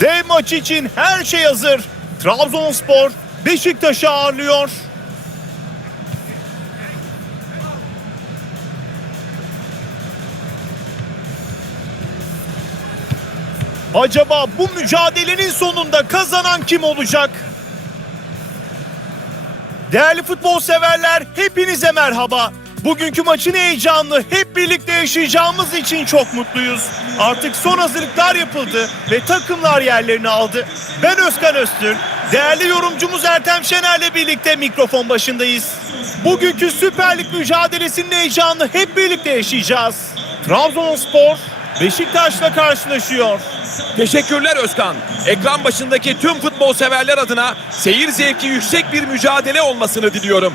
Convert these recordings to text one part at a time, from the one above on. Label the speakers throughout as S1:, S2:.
S1: Dev maç için her şey hazır. Trabzonspor Beşiktaş'ı ağırlıyor. Acaba bu mücadelenin sonunda kazanan kim olacak? Değerli futbol severler hepinize merhaba. Bugünkü maçın heyecanını hep birlikte yaşayacağımız için çok mutluyuz. Artık son hazırlıklar yapıldı ve takımlar yerlerini aldı. Ben Özkan Öztürk, değerli yorumcumuz Ertem Şener'le birlikte mikrofon başındayız. Bugünkü Süper Lig mücadelesinin heyecanını hep birlikte yaşayacağız. Trabzonspor Beşiktaş'la karşılaşıyor.
S2: Teşekkürler Özkan. Ekran başındaki tüm futbol severler adına seyir zevki yüksek bir mücadele olmasını diliyorum.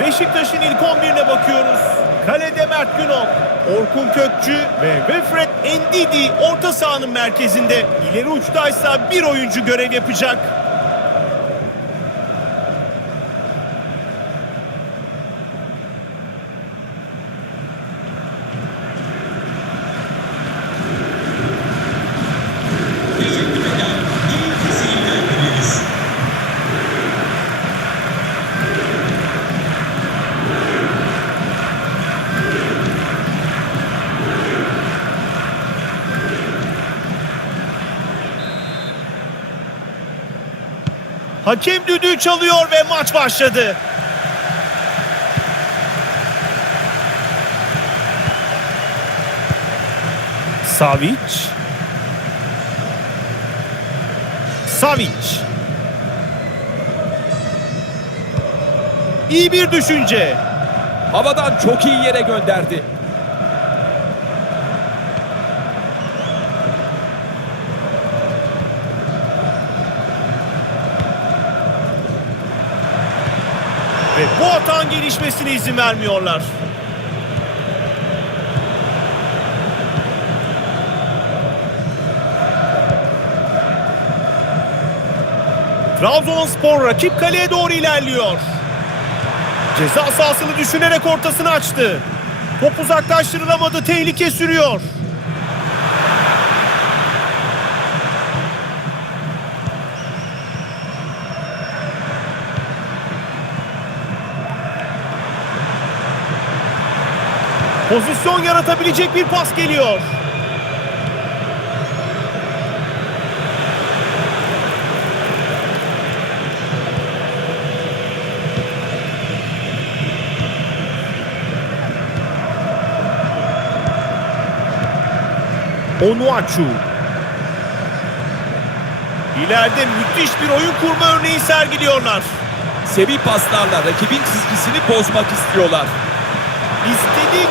S1: Beşiktaş'ın ilk 11'ine bakıyoruz. Kalede Mert Günok, Orkun Kökçü ve Wilfred Ndidi orta sahanın merkezinde. İleri uçtaysa bir oyuncu görev yapacak. Hakem düdüğü çalıyor ve maç başladı. Savic. Savic. İyi bir düşünce.
S2: Havadan çok iyi yere gönderdi.
S1: Ve bu atağın gelişmesine izin vermiyorlar. Trabzonspor rakip kaleye doğru ilerliyor. Ceza sahasını düşünerek ortasını açtı. Top uzaklaştırılamadı, tehlike sürüyor. Pozisyon yaratabilecek bir pas geliyor. Onuachu. İleride müthiş bir oyun kurma örneği sergiliyorlar.
S2: Sebi paslarla rakibin çizgisini bozmak istiyorlar.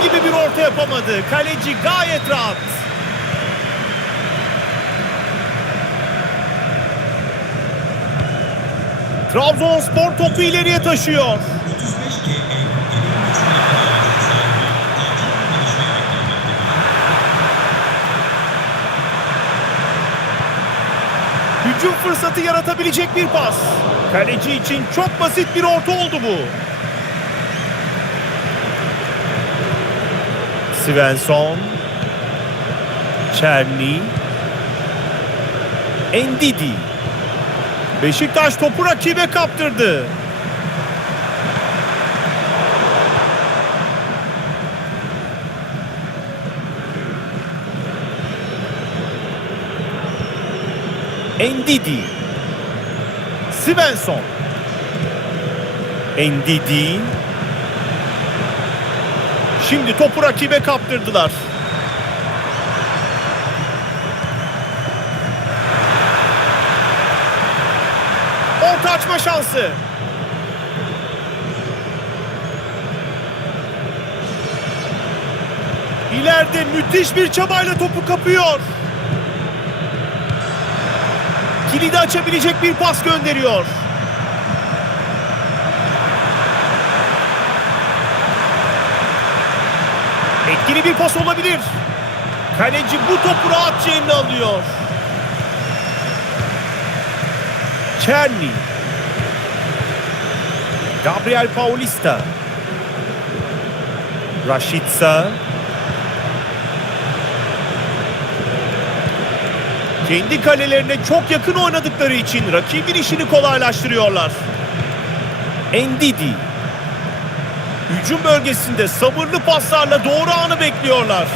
S1: Gibi bir orta yapamadı. Kaleci gayet rahat. Trabzonspor topu ileriye taşıyor. Hücum fırsatı yaratabilecek bir pas. Kaleci için çok basit bir orta oldu bu. Svensson. Çerni. Endidi. Beşiktaş topu rakibe kaptırdı. Endidi. Svensson. Endidi. Şimdi topu rakibe kaptırdılar. Orta açma şansı. İleride müthiş bir çabayla topu kapıyor. Kilidi açabilecek bir pas gönderiyor. Etkili bir pas olabilir. Kaleci bu topu rahatça eline alıyor. Çerni. Gabriel Paulista. Rashica. Kendi kalelerine çok yakın oynadıkları için rakibin işini kolaylaştırıyorlar. Endidi. Hücum bölgesinde sabırlı paslarla doğru anı bekliyorlar.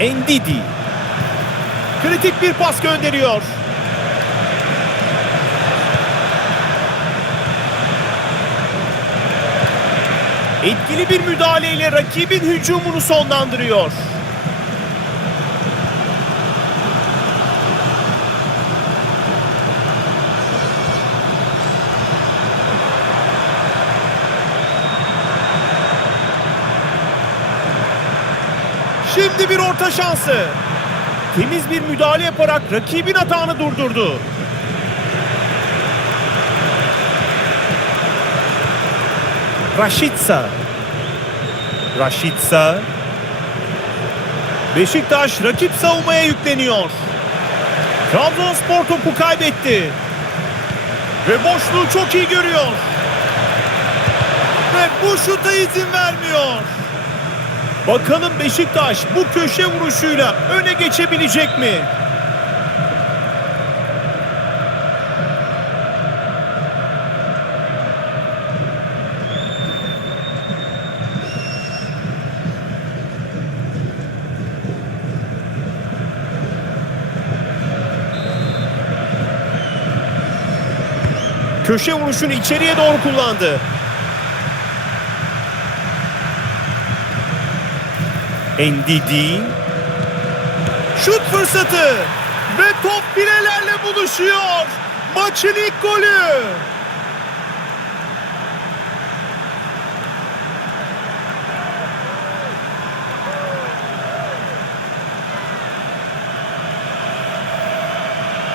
S1: Endidi. Kritik bir pas gönderiyor. Etkili bir müdahaleyle rakibin hücumunu sonlandırıyor. Şimdi bir orta şansı. Temiz bir müdahale yaparak rakibin atağını durdurdu. Rashica. Rashica. Beşiktaş rakip savunmaya yükleniyor. Trabzonspor topu kaybetti. Ve boşluğu çok iyi görüyor. Ve bu şuta izin vermiyor. Bakalım Beşiktaş bu köşe vuruşuyla öne geçebilecek mi? Köşe vuruşunu içeriye doğru kullandı. Endidi. Şut fırsatı. Ve top filelerle buluşuyor. Maçın ilk golü.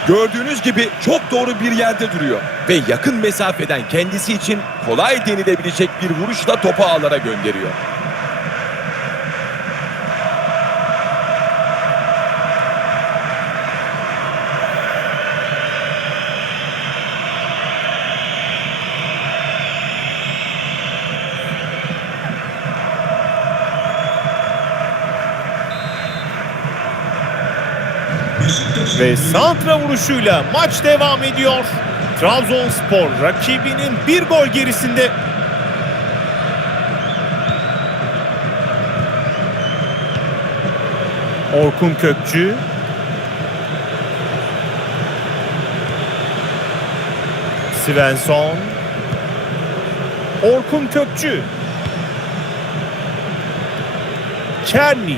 S2: Gördüğünüz gibi çok doğru bir yerde duruyor. Ve yakın mesafeden kendisi için kolay denilebilecek bir vuruşla topu ağlara gönderiyor.
S1: Santra vuruşuyla maç devam ediyor. Trabzonspor rakibinin bir gol gerisinde. Orkun Kökçü. Svensson. Orkun Kökçü. Çerni.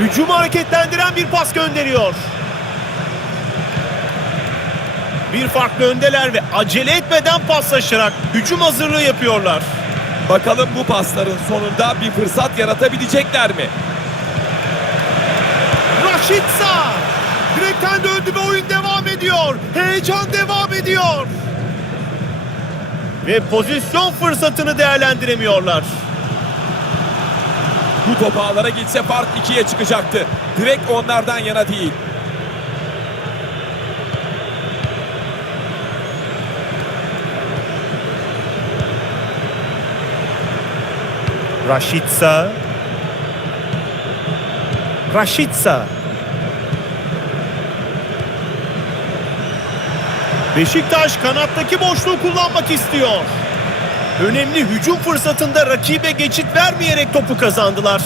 S1: Hücumu hareketlendiren bir pas gönderiyor. Bir farklı öndeler ve acele etmeden paslaşarak hücum hazırlığı yapıyorlar.
S2: Bakalım bu pasların sonunda bir fırsat yaratabilecekler mi?
S1: Raşitsa! Direkten döndü ve oyun devam ediyor. Heyecan devam ediyor. Ve pozisyon fırsatını değerlendiremiyorlar.
S2: Bu top ağlara gitse fark ikiye çıkacaktı. Direkt onlardan yana değil.
S1: Raşitsa. Raşitsa. Beşiktaş kanattaki boşluğu kullanmak istiyor. Önemli hücum fırsatında rakibe geçit vermeyerek topu kazandılar.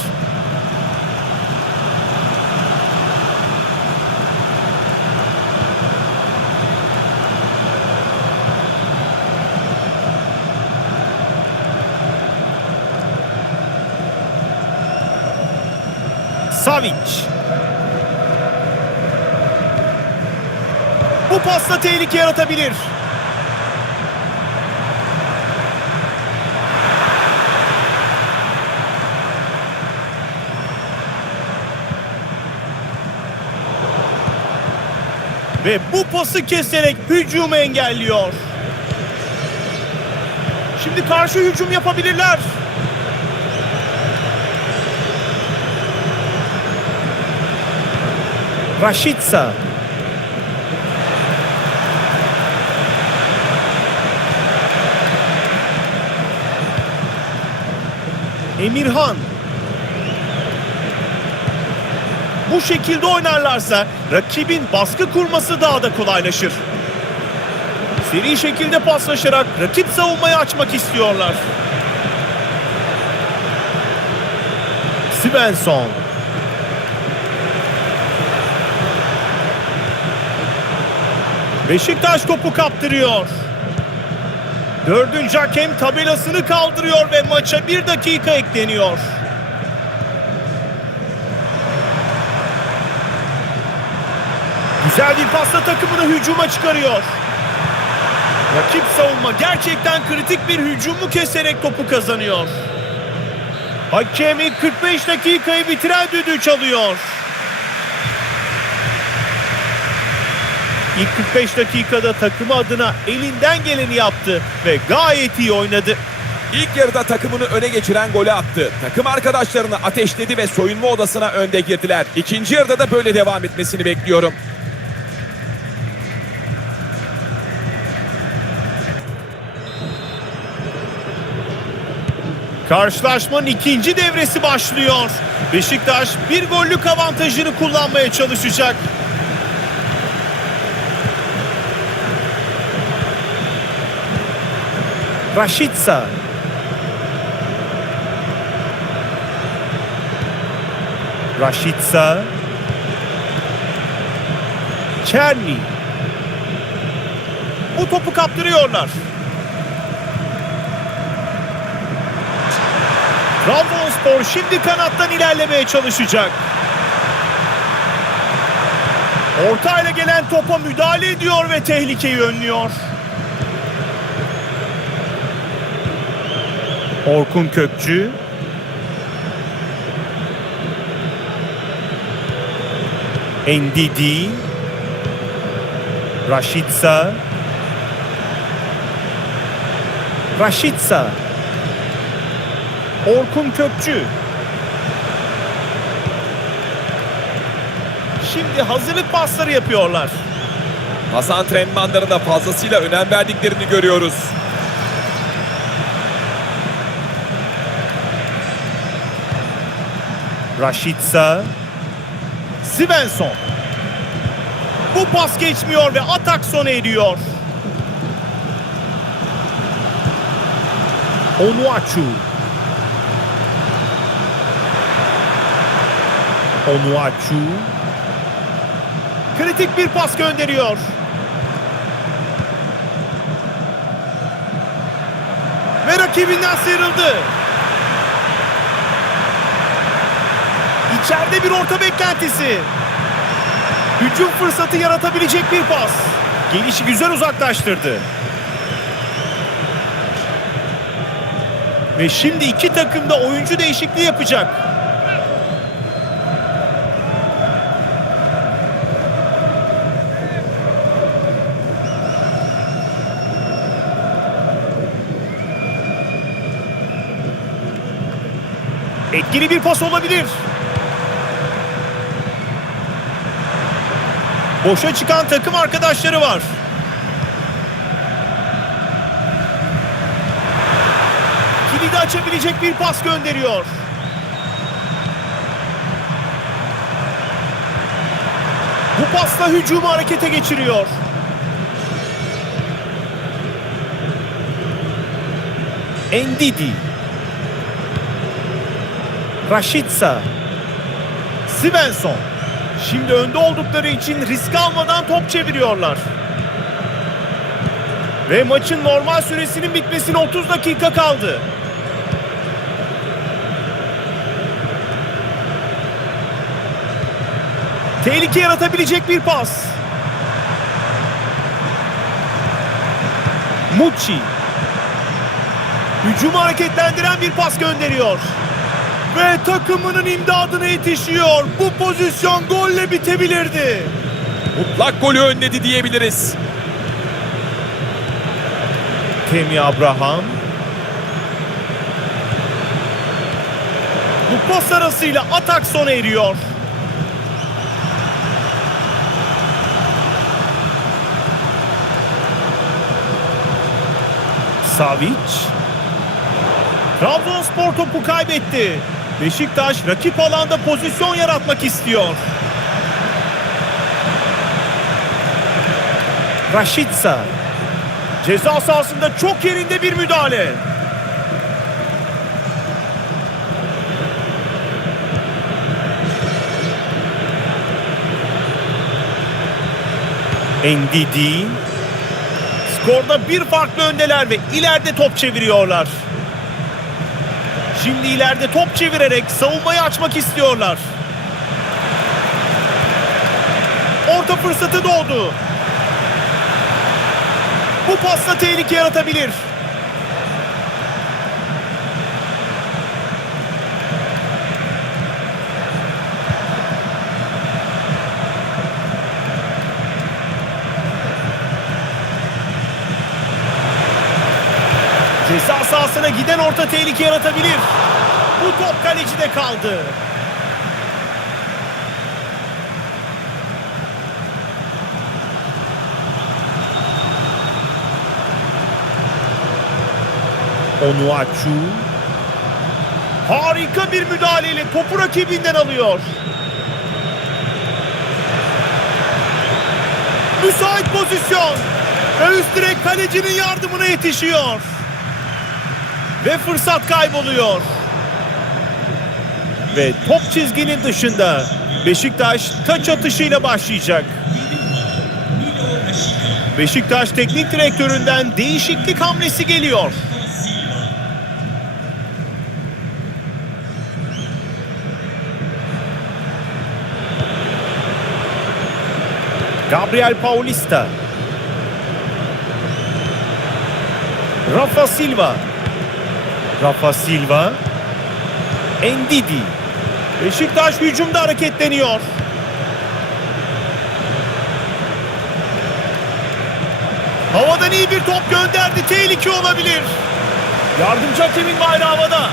S1: Savic. Bu pasta tehlike yaratabilir. Ve bu pası keserek hücumu engelliyor. Şimdi karşı hücum yapabilirler. Rashica. Emirhan. Bu şekilde oynarlarsa rakibin baskı kurması daha da kolaylaşır. Seri şekilde paslaşarak rakip savunmayı açmak istiyorlar. Svensson. Beşiktaş topu kaptırıyor. Dördüncü hakem tabelasını kaldırıyor ve maça bir dakika ekleniyor. Güzel bir pasla takımını hücuma çıkarıyor. Rakip savunma gerçekten kritik bir hücumu keserek topu kazanıyor. Hakemi 45 dakikayı bitiren düdüğü çalıyor. İlk 45 dakikada takımı adına elinden geleni yaptı ve gayet iyi oynadı.
S2: İlk yarıda takımını öne geçiren golü attı. Takım arkadaşlarını ateşledi ve soyunma odasına önde girdiler. İkinci yarıda da böyle devam etmesini bekliyorum.
S1: Karşılaşmanın ikinci devresi başlıyor. Beşiktaş bir gollük avantajını kullanmaya çalışacak. Rashica. Rashica. Çerni. Bu topu kaptırıyorlar. Trabzonspor şimdi kanattan ilerlemeye çalışacak. Ortayla gelen topa müdahale ediyor ve tehlikeyi önlüyor. Orkun Kökçü. Endidi. Raşitsa. Raşitsa. Orkun Kökçü. Şimdi hazırlık pasları yapıyorlar.
S2: Pas antrenmanlarında fazlasıyla önem verdiklerini görüyoruz.
S1: Rashica. Svensson. Bu pas geçmiyor ve atak sona eriyor. Onuachu. Onuachu. Kritik bir pas gönderiyor. Ve rakibinden sıyrıldı. İçeride bir orta beklentisi. Hücum fırsatı yaratabilecek bir pas. Gelişi güzel uzaklaştırdı. Ve şimdi iki takım da oyuncu değişikliği yapacak. Etkili bir pas olabilir. Boşa çıkan takım arkadaşları var. Kilidi açabilecek bir pas gönderiyor. Bu pasla hücumu harekete geçiriyor. Endidi. Rashica. Svensson. Şimdi önde oldukları için risk almadan top çeviriyorlar. Ve maçın normal süresinin bitmesine 30 dakika kaldı. Tehlike yaratabilecek bir pas. Mucci. Hücumu hareketlendiren bir pas gönderiyor. Ve takımının imdadına yetişiyor. Bu pozisyon golle bitebilirdi.
S2: Mutlak golü önledi diyebiliriz.
S1: Temi Abraham. Bu pas arasıyla atak sona eriyor. Savic. Trabzonspor topu kaybetti. Beşiktaş rakip alanda pozisyon yaratmak istiyor. Raşitsa. Ceza sahasında çok yerinde bir müdahale. Ndidi. Skorda bir farklı öndeler ve ileride top çeviriyorlar. Şimdi ileride top çevirerek savunmayı açmak istiyorlar. Orta fırsatı doğdu. Bu pasla tehlike yaratabilir. Ceza sahasına giden orta tehlike yaratabilir. Bu top kalecide kaldı. Onuachu. Harika bir müdahaleyle topu rakibinden alıyor. Müsait pozisyon. Ve kalecinin yardımına yetişiyor. Ve fırsat kayboluyor. Ve top çizginin dışında Beşiktaş taç atışıyla başlayacak. Beşiktaş teknik direktöründen değişiklik hamlesi geliyor. Gabriel Paulista. Rafa Silva. Rafa Silva. Endidi. Beşiktaş hücumda hareketleniyor. Havadan iyi bir top gönderdi. Tehlike olabilir. Yardımcı hakemin bayrağı havada.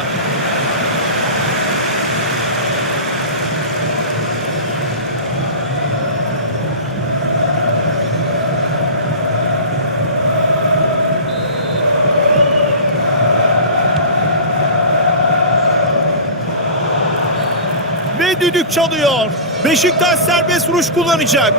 S1: Ve düdük çalıyor. Beşiktaş serbest vuruş kullanacak.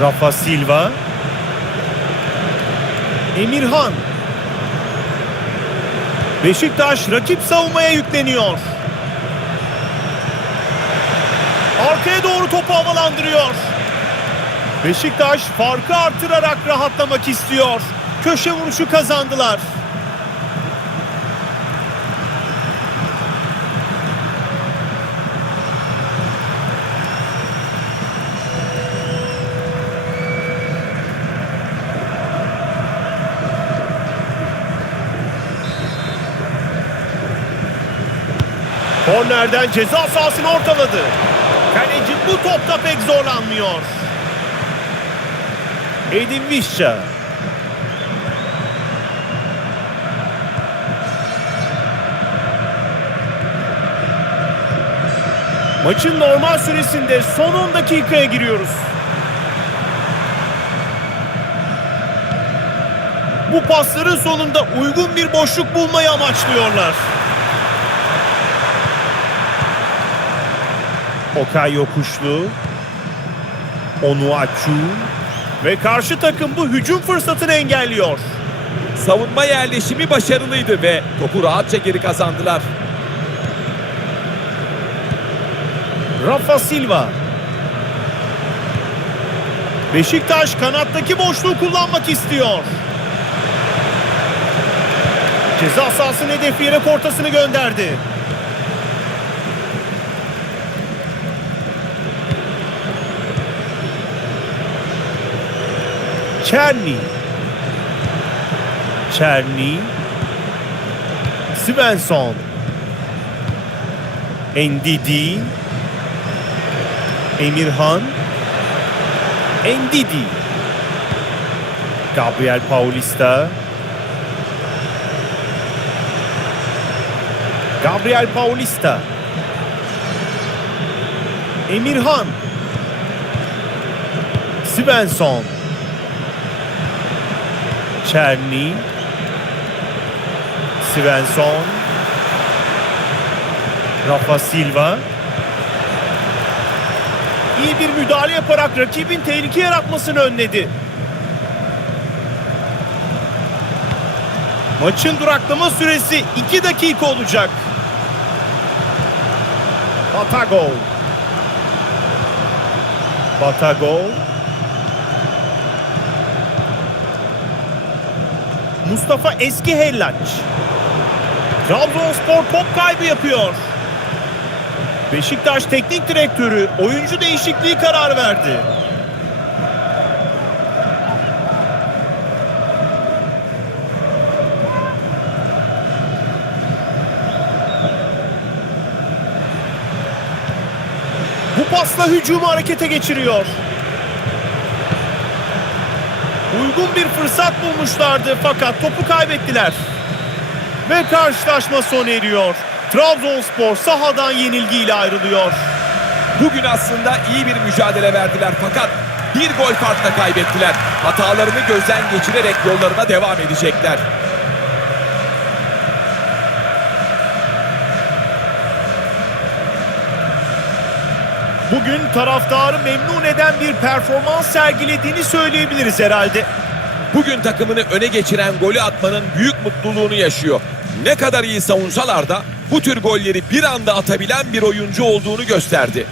S1: Rafa Silva. Emirhan. Beşiktaş rakip savunmaya yükleniyor. Arkaya doğru topu havalandırıyor. Beşiktaş farkı artırarak rahatlamak istiyor. Köşe vuruşu kazandılar. Kornerden ceza sahasını ortaladı. Kaleci bu topta pek zorlanmıyor. Edin Visca. Maçın normal süresinde son 10 dakikaya giriyoruz. Bu pasların sonunda uygun bir boşluk bulmayı amaçlıyorlar. Okay Yokuşlu. Onuachu. Ve karşı takım bu hücum fırsatını engelliyor.
S2: Savunma yerleşimi başarılıydı ve topu rahatça geri kazandılar.
S1: Rafa Silva. Beşiktaş kanattaki boşluğu kullanmak istiyor. Ceza sahasını hedefleyerek ortasını gönderdi. Çerni. Çerni. Svensson. Ndidi. Emirhan. Ndidi. Gabriel Paulista. Gabriel Paulista. Emirhan. Svensson. Çerni. Svensson. Rafa Silva. İyi bir müdahale yaparak rakibin tehlike yaratmasını önledi. Maçın duraklama süresi 2 dakika olacak. Batagol. Batagol. Mustafa Eski Hellaç. Trabzonspor top kaybı yapıyor. Beşiktaş teknik direktörü oyuncu değişikliği kararı verdi. Bu pasla hücumu harekete geçiriyor. Uygun bir fırsat bulmuşlardı fakat topu kaybettiler. Ve karşılaşma sona eriyor. Trabzonspor sahadan yenilgiyle ayrılıyor.
S2: Bugün aslında iyi bir mücadele verdiler fakat bir gol farkla kaybettiler. Hatalarını gözden geçirerek yollarına devam edecekler.
S1: Bugün taraftarı memnun eden bir performans sergilediğini söyleyebiliriz herhalde.
S2: Bugün takımını öne geçiren golü atmanın büyük mutluluğunu yaşıyor. Ne kadar iyi savunsalar da bu tür golleri bir anda atabilen bir oyuncu olduğunu gösterdi.